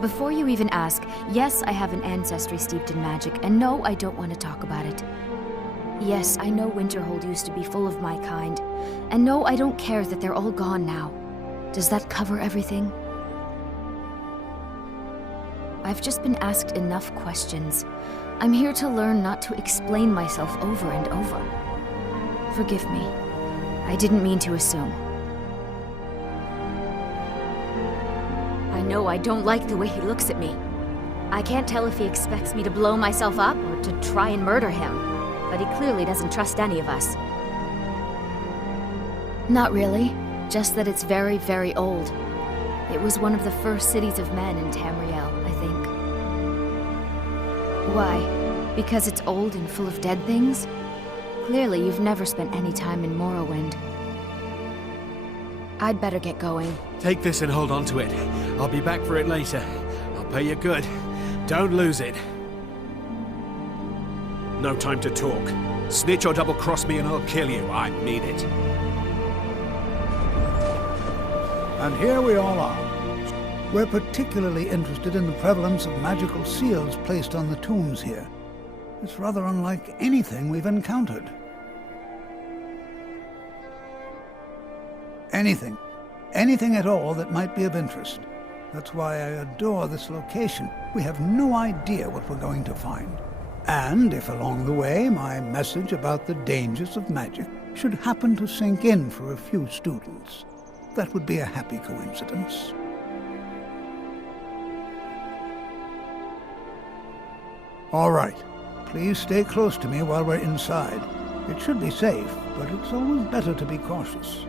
Before you even ask, yes, I have an ancestry steeped in magic, and no, I don't want to talk about it. Yes, I know Winterhold used to be full of my kind, and no, I don't care that they're all gone now. Does that cover everything? I've just been asked enough questions. I'm here to learn not to explain myself over and over. Forgive me. I didn't mean to assume. I know I don't like the way he looks at me. I can't tell if he expects me to blow myself up or to try and murder him, but he clearly doesn't trust any of us. Not really, just that it's very, very old. It was one of the first cities of men in Tamriel, I think. Why? Because it's old and full of dead things? Clearly, you've never spent any time in Morrowind. I'd better get going. Take this and hold on to it. I'll be back for it later. I'll pay you good. Don't lose it. No time to talk. Snitch or double-cross me and I'll kill you. I mean it. And here we all are. We're particularly interested in the prevalence of magical seals placed on the tombs here. It's rather unlike anything we've encountered. Anything. Anything at all that might be of interest. That's why I adore this location. We have no idea what we're going to find. And if along the way my message about the dangers of magic should happen to sink in for a few students, that would be a happy coincidence. All right. Please stay close to me while we're inside. It should be safe, but it's always better to be cautious.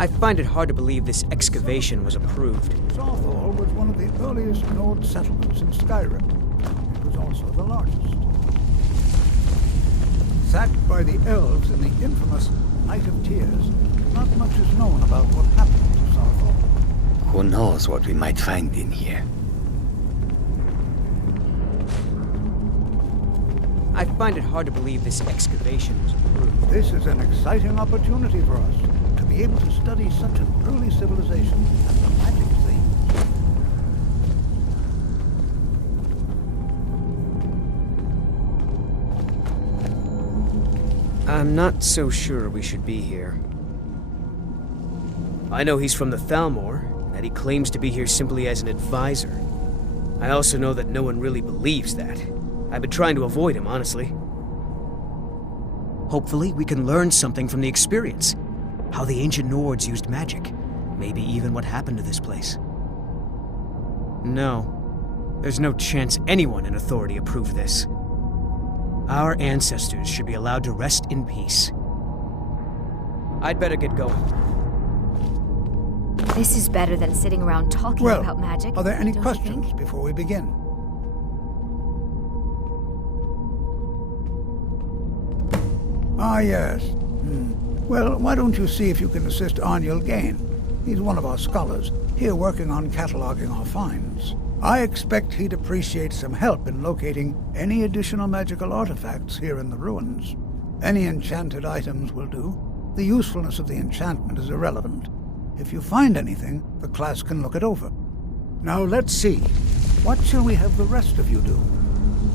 I find it hard to believe this excavation was approved. Winterhold was one of the earliest node settlements in Skyrim. It was also the largest. Sacked by the elves in the infamous Night of Tears, not much is known about what happened to Winterhold. Who knows what we might find in here? I find it hard to believe this excavation was approved. This is an exciting opportunity for us to be able to study such an early civilization as the magic thing. I'm not so sure we should be here. I know he's from the Thalmor, and that he claims to be here simply as an advisor. I also know that no one really believes that. I've been trying to avoid him, honestly. Hopefully, we can learn something from the experience. How the ancient Nords used magic. Maybe even what happened to this place. No. There's no chance anyone in authority approved this. Our ancestors should be allowed to rest in peace. I'd better get going. This is better than sitting around talking about magic. Are there any don't you questions think? before we begin? Ah, yes. Well, why don't you see if you can assist Arniel Gain? He's one of our scholars, here working on cataloging our finds. I expect he'd appreciate some help in locating any additional magical artifacts here in the ruins. Any enchanted items will do. The usefulness of the enchantment is irrelevant. If you find anything, the class can look it over. Now let's see. What shall we have the rest of you do?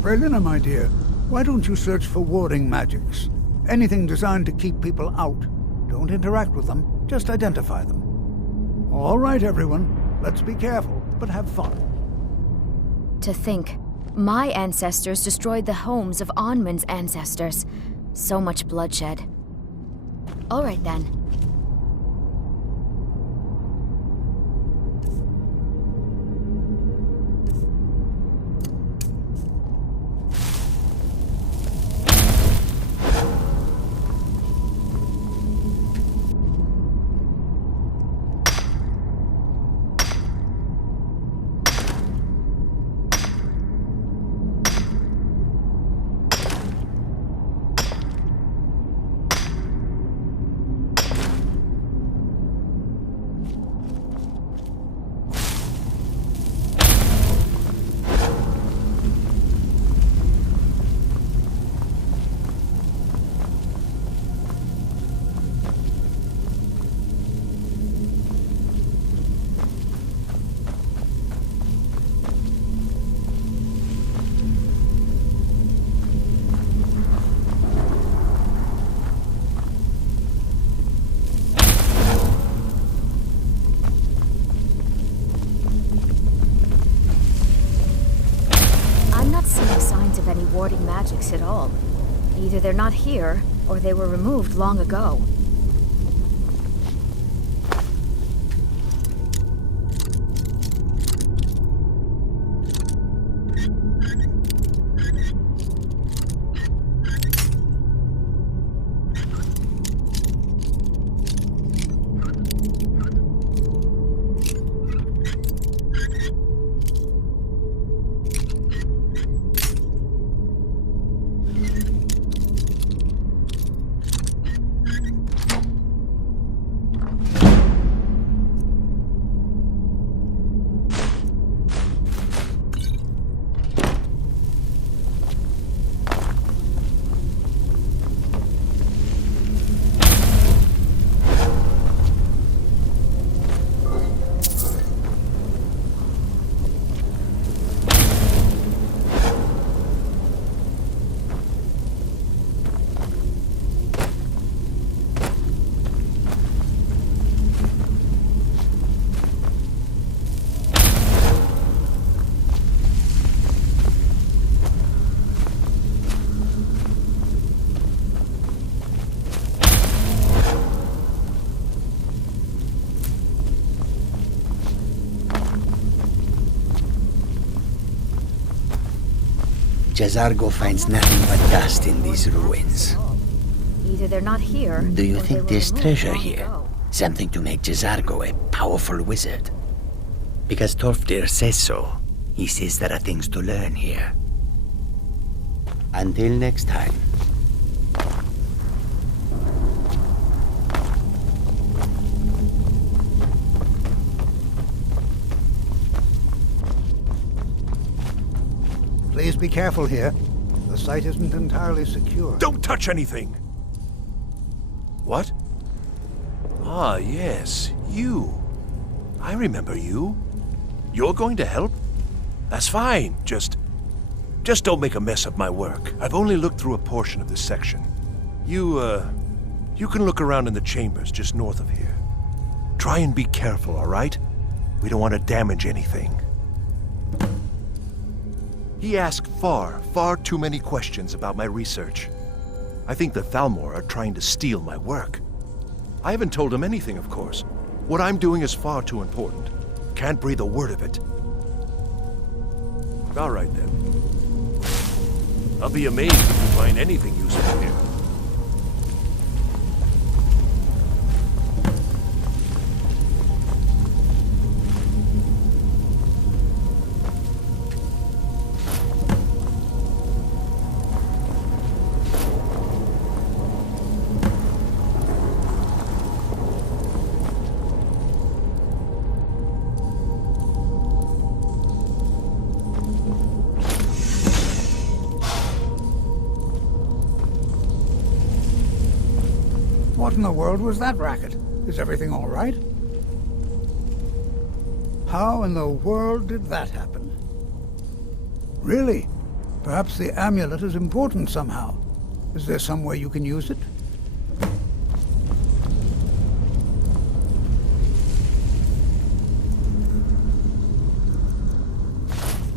Brelina, my dear, why don't you search for warding magics? Anything designed to keep people out. Don't interact with them, just identify them. All right, everyone. Let's be careful, but have fun. To think, my ancestors destroyed the homes of Onmund's ancestors. So much bloodshed. All right then. recording magics at all. Either they're not here, or they were removed long ago. Jazargo finds nothing but dust in these ruins. Either they're not here. Do you or they think were there's removed treasure long here? ago. Something to make Jazargo a powerful wizard? Because Torfdir says so. He says there are things to learn here. Until next time. Please be careful here. The site isn't entirely secure. Don't touch anything! What? Ah, yes, you. I remember you. You're going to help? That's fine. Just don't make a mess of my work. I've only looked through a portion of this section. You can look around in the chambers just north of here. Try and be careful, all right? We don't want to damage anything. He asked far too many questions about my research. I think the Thalmor are trying to steal my work. I haven't told him anything, of course. What I'm doing is far too important. Can't breathe a word of it. All right, then. I'll be amazed if you find anything useful here. What in the world was that racket? Is everything all right? How in the world did that happen? Really? Perhaps the amulet is important somehow. Is there some way you can use it?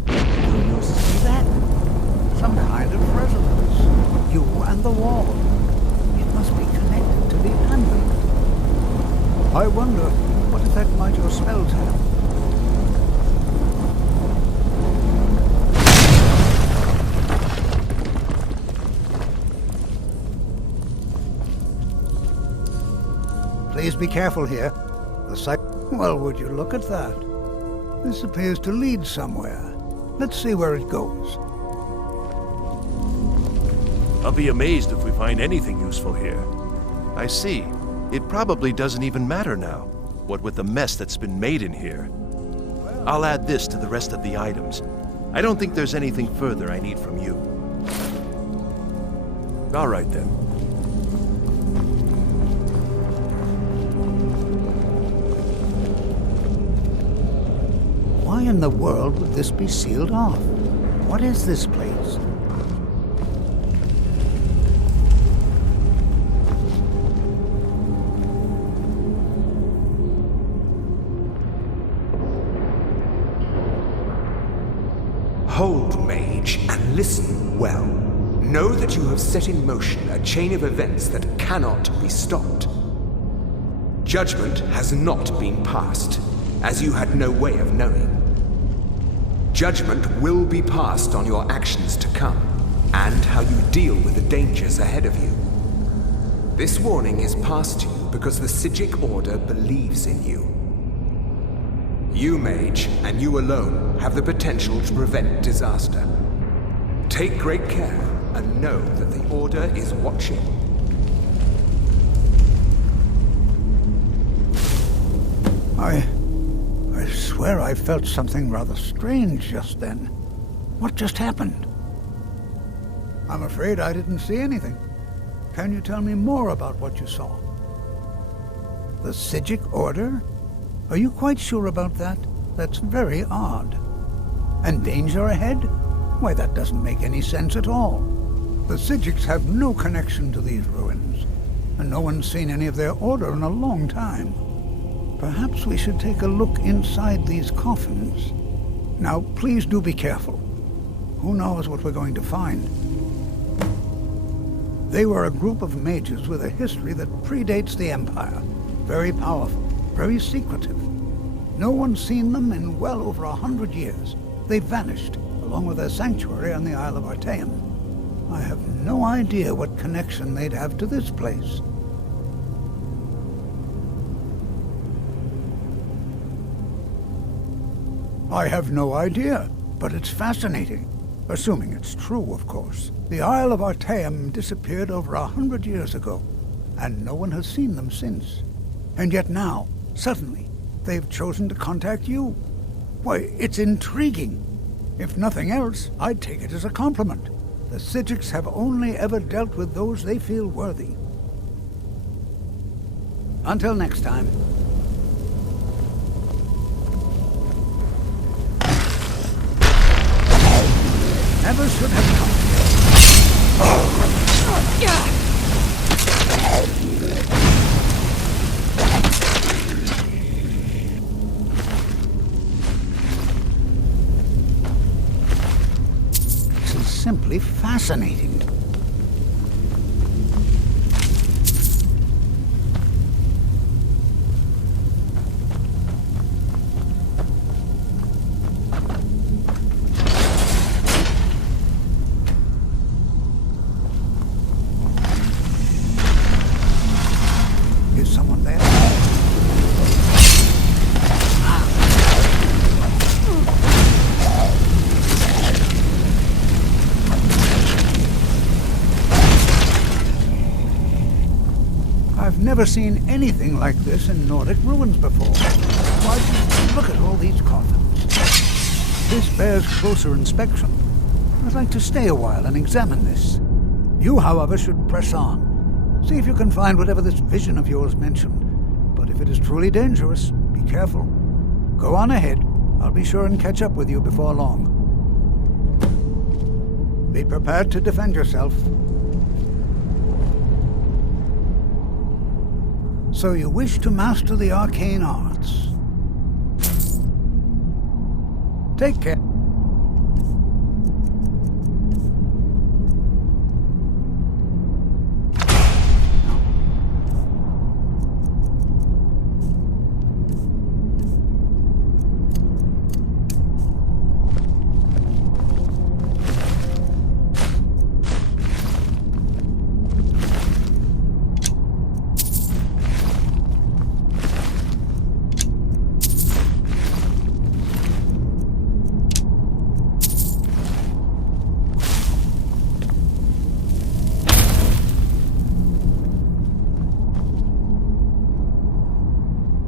Do you see that? Some kind of resonance. You and the wall. It must be connected to the amulet. I wonder what effect might your spells have. Please be careful here. The site... Well, would you look at that? This appears to lead somewhere. Let's see where it goes. I'll be amazed if we find anything useful here. I see. It probably doesn't even matter now, what with the mess that's been made in here. I'll add this to the rest of the items. I don't think there's anything further I need from you. All right, then. Why in the world would this be sealed off? What is this place? Hold, mage, and listen well. Know that you have set in motion a chain of events that cannot be stopped. Judgment has not been passed, as you had no way of knowing. Judgment will be passed on your actions to come, and how you deal with the dangers ahead of you. This warning is passed to you because the Psijic Order believes in you. You, mage, and you alone, have the potential to prevent disaster. Take great care, and know that the Order is watching. I swear I felt something rather strange just then. What just happened? I'm afraid I didn't see anything. Can you tell me more about what you saw? The Psijic Order? Are you quite sure about that? That's very odd. And danger ahead? Why, that doesn't make any sense at all. The Psijics have no connection to these ruins, and no one's seen any of their order in a long time. Perhaps we should take a look inside these coffins. Now, please do be careful. Who knows what we're going to find? They were a group of mages with a history that predates the Empire. Very powerful, very secretive. No one's seen them in well over 100 years. They vanished, along with their sanctuary on the Isle of Artaeum. I have no idea what connection they'd have to this place. I have no idea, but it's fascinating. Assuming it's true, of course. The Isle of Artaeum disappeared over 100 years ago, and no one has seen them since. And yet now, suddenly, they've chosen to contact you. Why, it's intriguing. If nothing else, I'd take it as a compliment. The Psijics have only ever dealt with those they feel worthy. Until next time. Never should have come. This is simply fascinating. Is someone there? I've never seen anything like this in Nordic ruins before. Why, look at all these coffins. This bears closer inspection. I'd like to stay a while and examine this. You, however, should press on. See if you can find whatever this vision of yours mentioned. But if it is truly dangerous, be careful. Go on ahead. I'll be sure and catch up with you before long. Be prepared to defend yourself. So you wish to master the arcane arts. Take care.